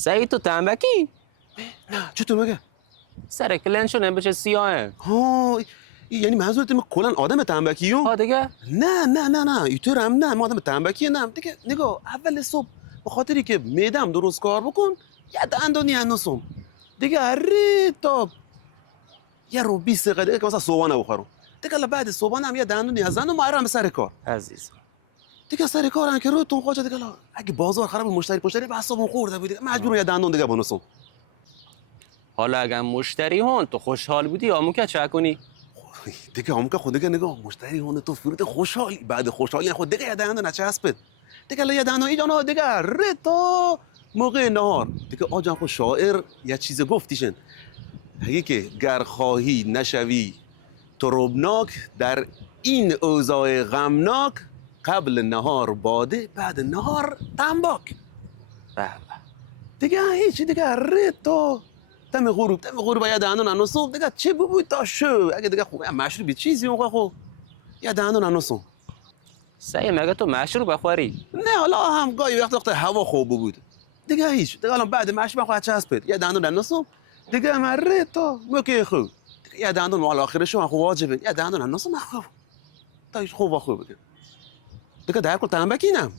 سعید تو تنبکی؟ نه چطور مگه؟ سر کلنشونه بچه سیاهه. ها یعنی منظورت ما کلا آدم تنبکیو؟ ها دیگه؟ نه اینطور هم نه، ما آدم تنبکی نه دیگه. نگاه اول صبح به خاطری که معدم درست کار بکن یه دندونی هنوسم دیگه. اره تا یه رو 20 دقیقه دیگه که مثلا صبحانه بخورم دیگه. بعد صبحانه هم یه دندونی هزن و ما سر کار عزیز دیگه. سر کارن که روتون خواجه دیگه. اگه بازار خراب مشتری بسامون خورده بود دیگه، مجبورم یه دندون دیگه بنوسم. حالا اگه مشتری هون تو خوشحال بودی آمو که چه کنی؟ دیگه هم که خود دیگه نگاه مشتری هون تو فرود خوشحالی، بعد خوشحالی خود دیگه یه دندون نچسبه دیگه. یه دندون ایجانا دیگه تا موقع نهار دیگه. آجان خود شاعر یه چیز گفتیشن، میگه که گر خواهی نشوی تربناک در این اوضاع غمناک، قبل نهار باده بعد نهار تنباک. به دیگه هیچ دیگه تا دم غروب یه دندون انوسم دیگه. چه بود تا شو اگه دیگه خوب مشروبی چیزی اون خو یه دندون انوسم. سعید مگه تو مشروب بخوری؟ نه حالا هم گاهی وقت هوا خوب بود دیگه. هیچ دیگه الان بعد مشروب خواهد چسبید یه دندون انوسم دیگه. مره تا موقع خوب دیگه یه دندون مال آخرش هم خوب واجبه. یه دندون انوسم خوب تا خوب بگه دیگه. در کل تنبکی نم